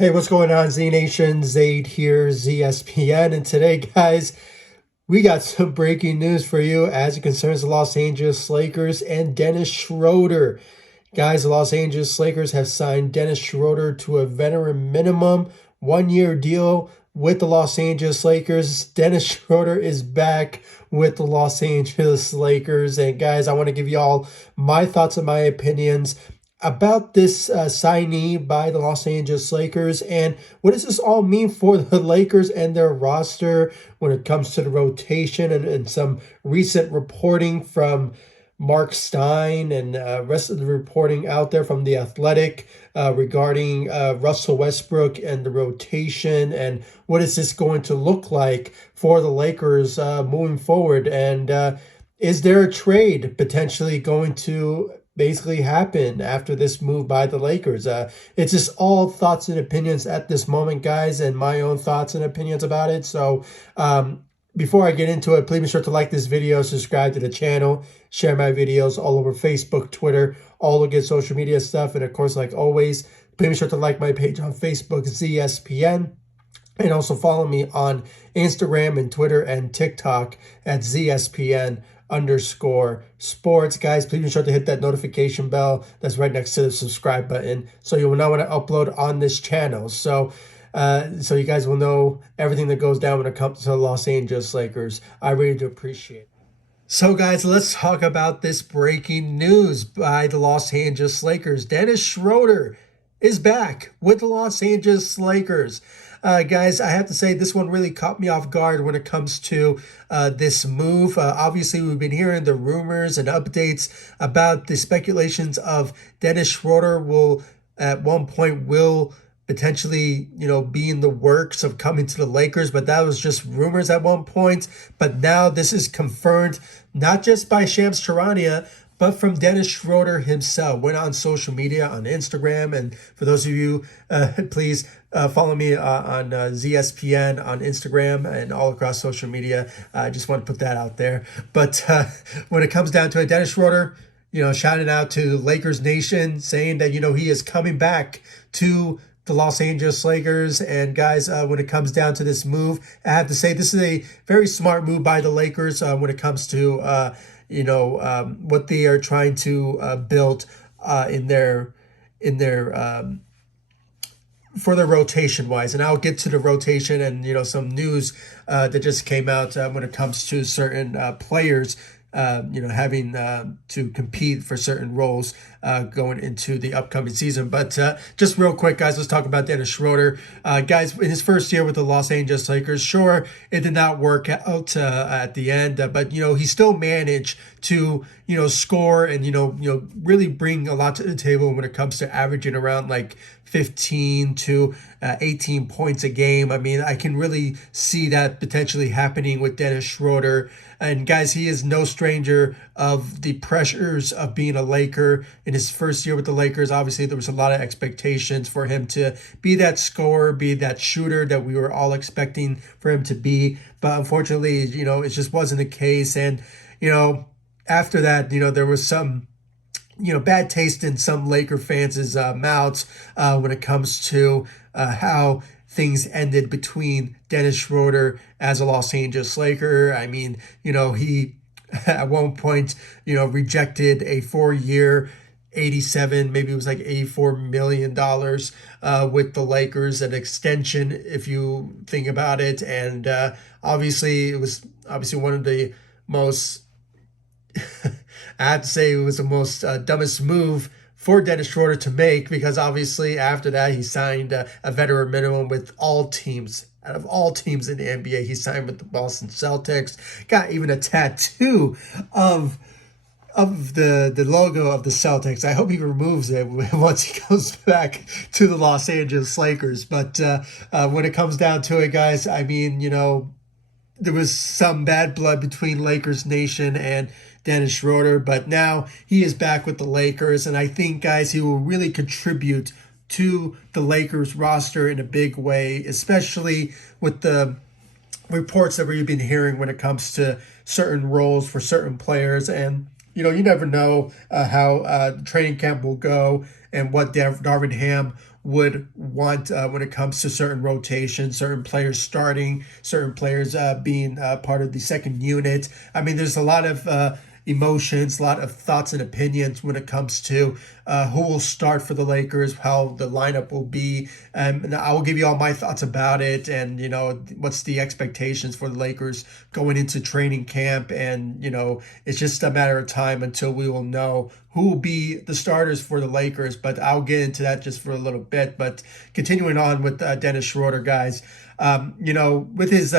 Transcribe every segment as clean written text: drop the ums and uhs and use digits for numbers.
Hey, what's going on, Z Nation? Zaid here, ZSPN. And today, guys, we got some breaking news for you as it concerns the Los Angeles Lakers and Dennis Schröder. Guys, the Los Angeles Lakers have signed Dennis Schröder to a veteran minimum 1-year deal with the Los Angeles Lakers. Dennis Schröder is back with the Los Angeles Lakers. And guys, I want to give you all my thoughts and my opinions about this signee by the Los Angeles Lakers, and what does this all mean for the Lakers and their roster when it comes to the rotation, and some recent reporting from Mark Stein and rest of the reporting out there from The Athletic regarding Russell Westbrook and the rotation, and what is this going to look like for the Lakers moving forward, and is there a trade potentially going to basically happen after this move by the Lakers? It's just all thoughts and opinions at this moment, guys, and my own thoughts and opinions about it. So before I get into it, please be sure to like this video, subscribe to the channel, share my videos all over Facebook, Twitter, all the good social media stuff. And of course, like always, please be sure to like my page on Facebook, ZSPN. And also follow me on Instagram and Twitter and TikTok at ZSPN_sports. Guys, please be sure to hit that notification bell that's right next to the subscribe button so you will know when I upload on this channel. So you guys will know everything that goes down when it comes to the Los Angeles Lakers. I really do appreciate it. So guys, let's talk about this breaking news by the Los Angeles Lakers. Dennis Schröder is back with the Los Angeles Lakers. Guys, I have to say this one really caught me off guard when it comes to this move. Obviously, we've been hearing the rumors and updates about the speculations of Dennis Schröder will at one point will potentially, be in the works of coming to the Lakers, but that was just rumors at one point. But now this is confirmed, not just by Charania, but from Dennis Schröder himself. Went on social media, on Instagram, and for those of you, please follow me on ZSPN on Instagram and all across social media. I just want to put that out there. But when it comes down to it, Dennis Schröder, shouting out to Lakers Nation, saying that, he is coming back to the Los Angeles Lakers. And guys, when it comes down to this move, I have to say this is a very smart move by the Lakers when it comes to what they are trying to build in their for their rotation wise. And I'll get to the rotation and some news that just came out when it comes to certain players having to compete for certain roles going into the upcoming season. But just real quick, guys, let's talk about Dennis Schröder. Guys, in his first year with the Los Angeles Lakers, sure, it did not work out at the end, but he still managed to score and really bring a lot to the table when it comes to averaging around like 15 to 18 points a game. I mean, I can really see that potentially happening with Dennis Schröder. And guys, he is no stranger of the pressures of being a Laker. In his first year with the Lakers, obviously there was a lot of expectations for him to be that scorer, be that shooter that we were all expecting for him to be. But unfortunately, it just wasn't the case. And, after that, there was some bad taste in some Laker fans' mouths when it comes to how things ended between Dennis Schröder as a Los Angeles Laker. I mean, he at one point, rejected a 4-year, 87, maybe it was like $84 million with the Lakers, an extension, if you think about it. And obviously, it was one of the most I have to say it was the most dumbest move for Dennis Schröder to make, because obviously after that he signed a veteran minimum with all teams. Out of all teams in the NBA, he signed with the Boston Celtics. Got even a tattoo of the logo of the Celtics. I hope he removes it once he goes back to the Los Angeles Lakers. But when it comes down to it, guys, I mean, there was some bad blood between Lakers Nation and Dennis Schröder, but now he is back with the Lakers, and I think, guys, he will really contribute to the Lakers roster in a big way, especially with the reports that we've been hearing when it comes to certain roles for certain players. And you never know how the training camp will go and what Darvin Ham would want when it comes to certain rotations, certain players starting, certain players being part of the second unit. I mean, there's a lot of emotions, a lot of thoughts and opinions when it comes to who will start for the Lakers, how the lineup will be. And I will give you all my thoughts about it, and what's the expectations for the Lakers going into training camp. And it's just a matter of time until we will know who will be the starters for the Lakers. But I'll get into that just for a little bit. But continuing on with Dennis Schroder, guys, with his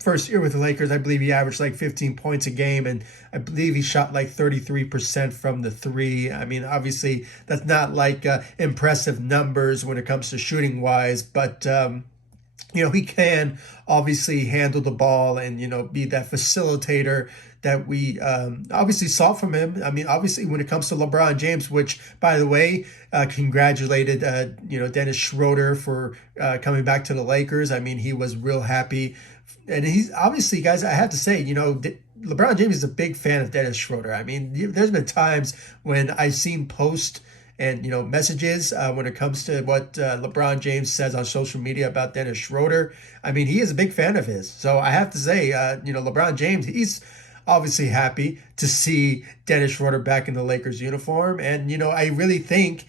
first year with the Lakers, I believe he averaged like 15 points a game, and I believe he shot like 33% from the three. I mean, obviously, that's not like impressive numbers when it comes to shooting wise, but he can obviously handle the ball and be that facilitator that we obviously saw from him. I mean, obviously, when it comes to LeBron James, which, by the way, congratulated Dennis Schröder for coming back to the Lakers. I mean, he was real happy, and he's obviously, guys, I have to say, LeBron James is a big fan of Dennis Schröder. I mean, there's been times when I've seen posts and messages when it comes to what LeBron James says on social media about Dennis Schröder. I mean, he is a big fan of his. So I have to say, LeBron James, he's obviously happy to see Dennis Schröder back in the Lakers uniform. And, I really think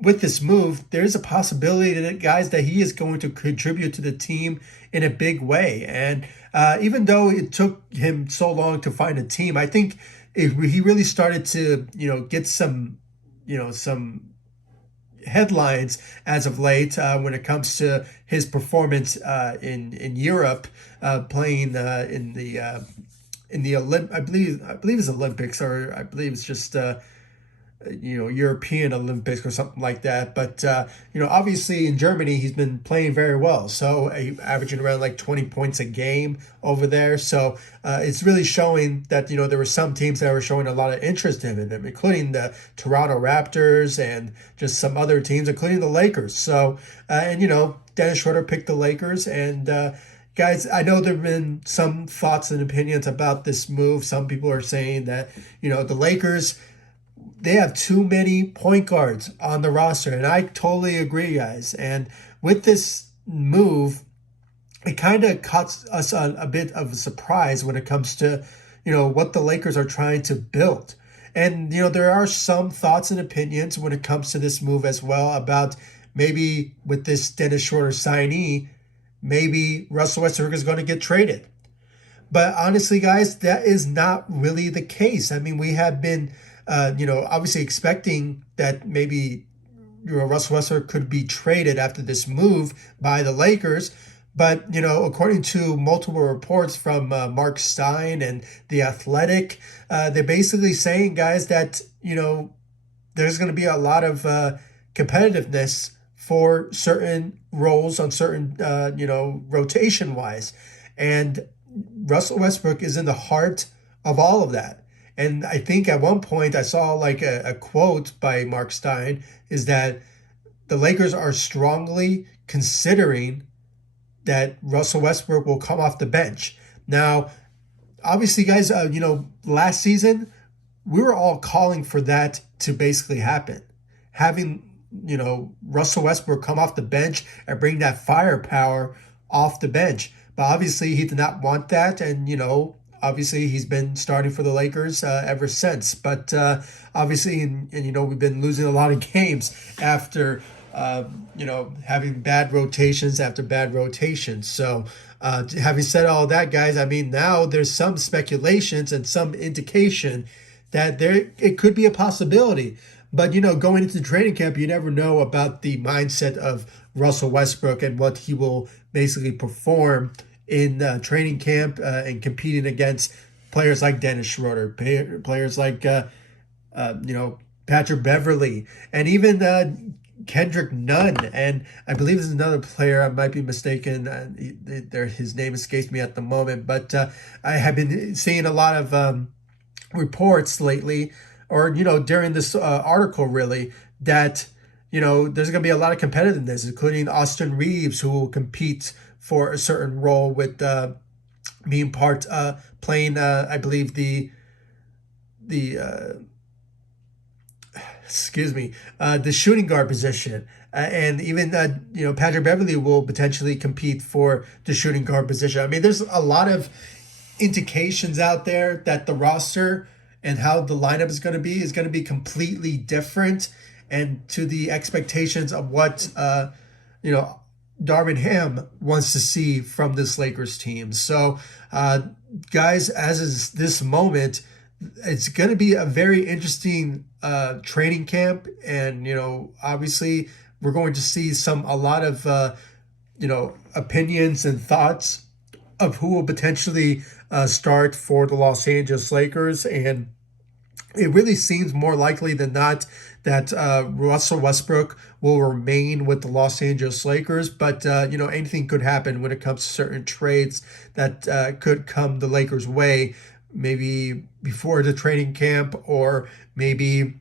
with this move, there's a possibility that, guys, that he is going to contribute to the team in a big way. And even though it took him so long to find a team, I think he really started to, get some headlines as of late when it comes to his performance in Europe, playing in the I believe it's Olympics, or I believe it's just European Olympics or something like that. But obviously in Germany he's been playing very well, so averaging around like 20 points a game over there. So it's really showing that there were some teams that were showing a lot of interest in him, including the Toronto Raptors and just some other teams, including the Lakers. So and Dennis Schröder picked the Lakers. And guys, I know there have been some thoughts and opinions about this move. Some people are saying that the Lakers, they have too many point guards on the roster. And I totally agree, guys. And with this move, it kind of caught us on a bit of a surprise when it comes to, what the Lakers are trying to build. And, there are some thoughts and opinions when it comes to this move as well about maybe with this Dennis Schröder signee, maybe Russell Westbrook is going to get traded. But honestly, guys, that is not really the case. I mean, we have been obviously expecting that maybe Russell Westbrook could be traded after this move by the Lakers. But, according to multiple reports from Mark Stein and The Athletic, they're basically saying, guys, that, there's going to be a lot of competitiveness for certain roles on certain, rotation-wise. And Russell Westbrook is in the heart of all of that. And I think at one point I saw like a quote by Mark Stein is that the Lakers are strongly considering that Russell Westbrook will come off the bench. Now, obviously, guys, last season, we were all calling for that to basically happen. Having, Russell Westbrook come off the bench and bring that firepower off the bench. But obviously, he did not want that. And, obviously, he's been starting for the Lakers ever since. But obviously, and we've been losing a lot of games after, having bad rotations after bad rotations. So having said all that, guys, I mean, now there's some speculations and some indication that it could be a possibility. But, going into the training camp, you never know about the mindset of Russell Westbrook and what he will basically perform in training camp and competing against players like Dennis Schröder, players like, Patrick Beverley, and even Kendrick Nunn. And I believe there's another player, I might be mistaken, his name escapes me at the moment, but I have been seeing a lot of reports lately, or, during this article really, that, there's going to be a lot of competitiveness, including Austin Reeves, who will compete for a certain role with being playing, I believe, the excuse me, the shooting guard position. And even Patrick Beverly will potentially compete for the shooting guard position. I mean, there's a lot of indications out there that the roster and how the lineup is going to be completely different, and to the expectations of what Darvin Ham wants to see from this Lakers team. So, guys, as is this moment, it's going to be a very interesting training camp, and obviously we're going to see a lot of opinions and thoughts of who will potentially start for the Los Angeles Lakers. And it really seems more likely than not that Russell Westbrook will remain with the Los Angeles Lakers. But, anything could happen when it comes to certain trades that could come the Lakers' way, maybe before the training camp, or maybe,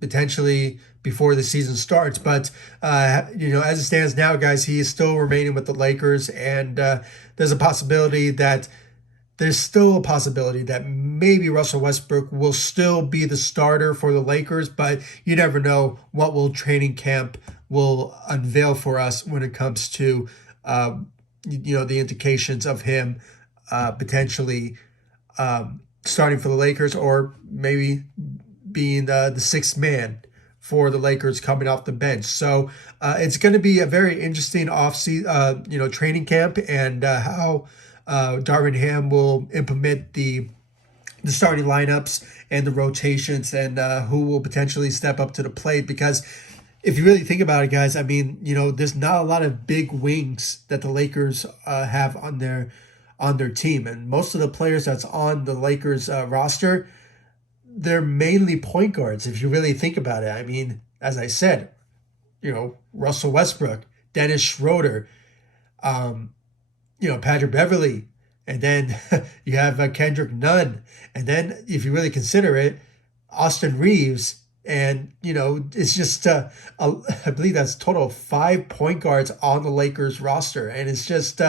potentially before the season starts. But, as it stands now, guys, he is still remaining with the Lakers. And there's still a possibility that maybe Russell Westbrook will still be the starter for the Lakers, but you never know what will training camp will unveil for us when it comes to, the indications of him potentially starting for the Lakers, or maybe being the sixth man for the Lakers coming off the bench. So it's going to be a very interesting training camp, and how Darvin Ham will implement the starting lineups and the rotations, and who will potentially step up to the plate. Because if you really think about it, guys, I mean, there's not a lot of big wings that the Lakers have on their team, and most of the players that's on the Lakers roster, they're mainly point guards. If you really think about it, I mean, as I said, Russell Westbrook, Dennis Schröder, Patrick Beverly, and then you have Kendrick Nunn, and then if you really consider it, Austin Reeves, and it's just I believe that's total of 5 point guards on the Lakers roster, and it's just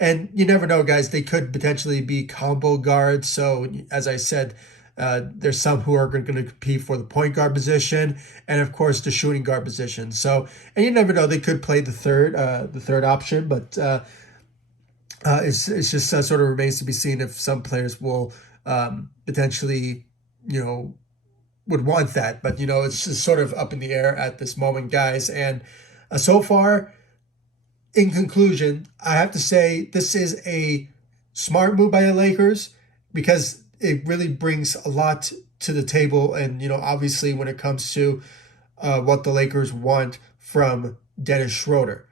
and you never know, guys, they could potentially be combo guards. So as I said, there's some who are going to compete for the point guard position, and of course the shooting guard position. So, and you never know, they could play the third option, but it's just sort of remains to be seen if some players will potentially would want that. But it's just sort of up in the air at this moment, guys. And so far, in conclusion, I have to say this is a smart move by the Lakers, because it really brings a lot to the table. And, obviously when it comes to what the Lakers want from Dennis Schröder.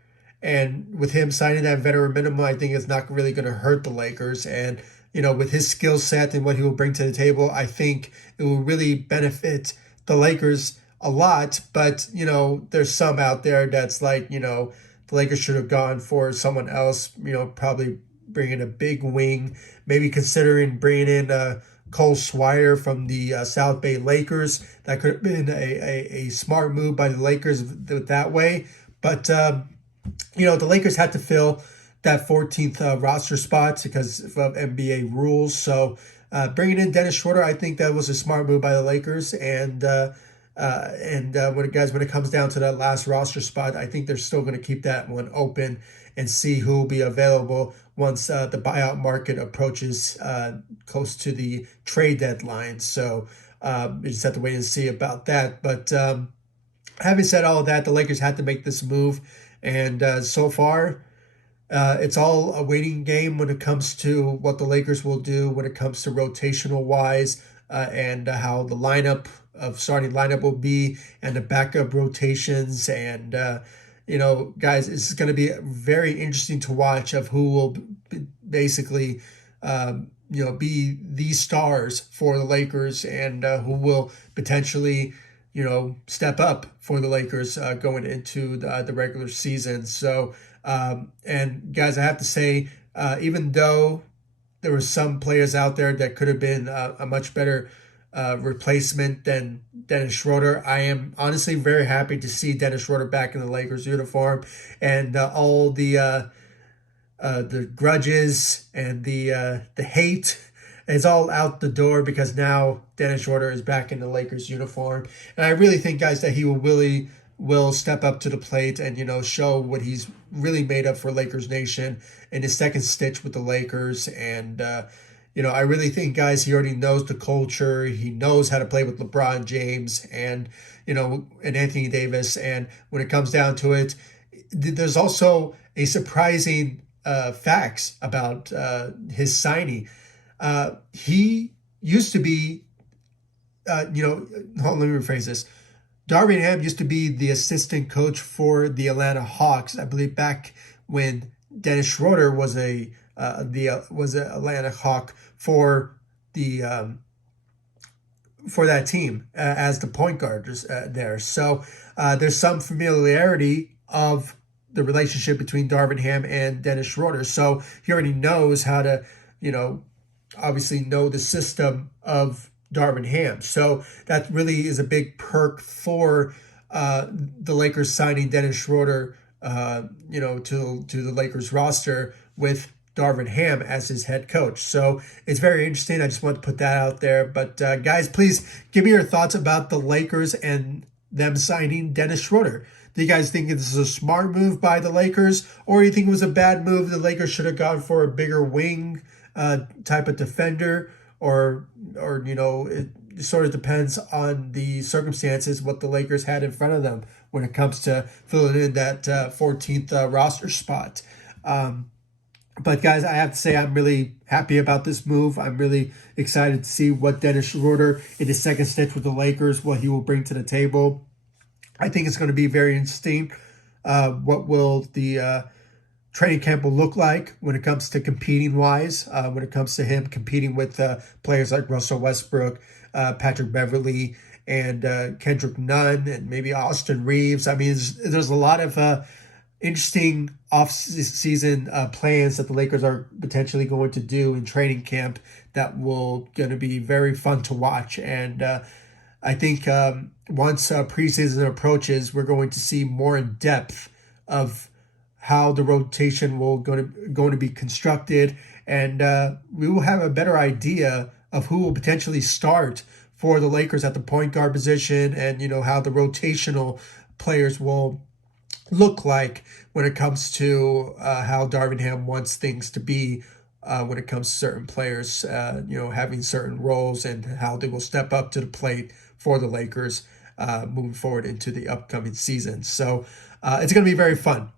And with him signing that veteran minimum, I think it's not really going to hurt the Lakers. And, with his skill set and what he will bring to the table, I think it will really benefit the Lakers a lot. But, there's some out there that's like, the Lakers should have gone for someone else, probably bringing a big wing, maybe considering bringing in Cole Schroder from the South Bay Lakers. That could have been a smart move by the Lakers that way. But, the Lakers had to fill that 14th roster spot because of NBA rules. So bringing in Dennis Schröder, I think that was a smart move by the Lakers. And when it comes down to that last roster spot, I think they're still going to keep that one open and see who will be available once the buyout market approaches close to the trade deadline. So we just have to wait and see about that. But having said all of that, the Lakers had to make this move. And so far, it's all a waiting game when it comes to what the Lakers will do when it comes to rotational wise, and how the starting lineup will be, and the backup rotations. And, guys, it's going to be very interesting to watch of who will basically, be the stars for the Lakers, and who will potentially, step up for the Lakers going into the regular season. So, and guys, I have to say, even though there were some players out there that could have been a much better replacement than Dennis Schröder, I am honestly very happy to see Dennis Schröder back in the Lakers uniform, and all the grudges and the hate it's all out the door because now Dennis Schröder is back in the Lakers uniform. And I really think, guys, that he will step up to the plate and, show what he's really made of for Lakers Nation in his second stitch with the Lakers. And, I really think, guys, he already knows the culture. He knows how to play with LeBron James and, and Anthony Davis. And when it comes down to it, there's also a surprising facts about his signing. He used to be, hold on, let me rephrase this. Darvin Ham used to be the assistant coach for the Atlanta Hawks, I believe, back when Dennis Schröder was a Atlanta Hawk for the for that team as the point guard there. So there's some familiarity of the relationship between Darvin Ham and Dennis Schröder. So he already knows how to, obviously know the system of Darvin Ham. So that really is a big perk for the Lakers signing Dennis Schröder, to the Lakers roster with Darvin Ham as his head coach. So it's very interesting. I just want to put that out there. But guys, please give me your thoughts about the Lakers and them signing Dennis Schröder. Do you guys think this is a smart move by the Lakers, or do you think it was a bad move? The Lakers should have gone for a bigger wing type of defender, or it sort of depends on the circumstances, what the Lakers had in front of them when it comes to filling in that 14th roster spot. But guys, I have to say I'm really happy about this move. I'm really excited to see what Dennis Schröder in his second stitch with the Lakers, what he will bring to the table. I think it's going to be very interesting. What will the training camp will look like when it comes to competing wise, when it comes to him competing with players like Russell Westbrook, Patrick Beverley, and Kendrick Nunn, and maybe Austin Reeves. I mean, there's a lot of interesting off-season plans that the Lakers are potentially going to do in training camp that will going to be very fun to watch. And I think once preseason approaches, we're going to see more in depth of how the rotation will going to be constructed, and we will have a better idea of who will potentially start for the Lakers at the point guard position, and how the rotational players will look like when it comes to how Darvin Ham wants things to be when it comes to certain players, having certain roles, and how they will step up to the plate for the Lakers moving forward into the upcoming season. So it's going to be very fun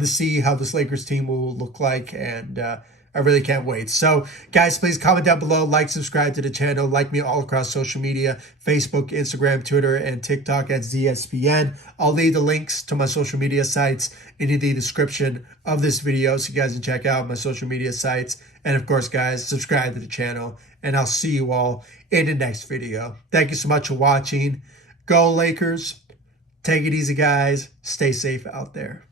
to see how this Lakers team will look like, and I really can't wait. So guys, please comment down below, like, subscribe to the channel, like me all across social media, Facebook, Instagram, Twitter, and TikTok at ZSPN. I'll leave the links to my social media sites in the description of this video so you guys can check out my social media sites. And of course, guys, subscribe to the channel, and I'll see you all in the next video. Thank you so much for watching. Go Lakers. Take it easy, guys. Stay safe out there.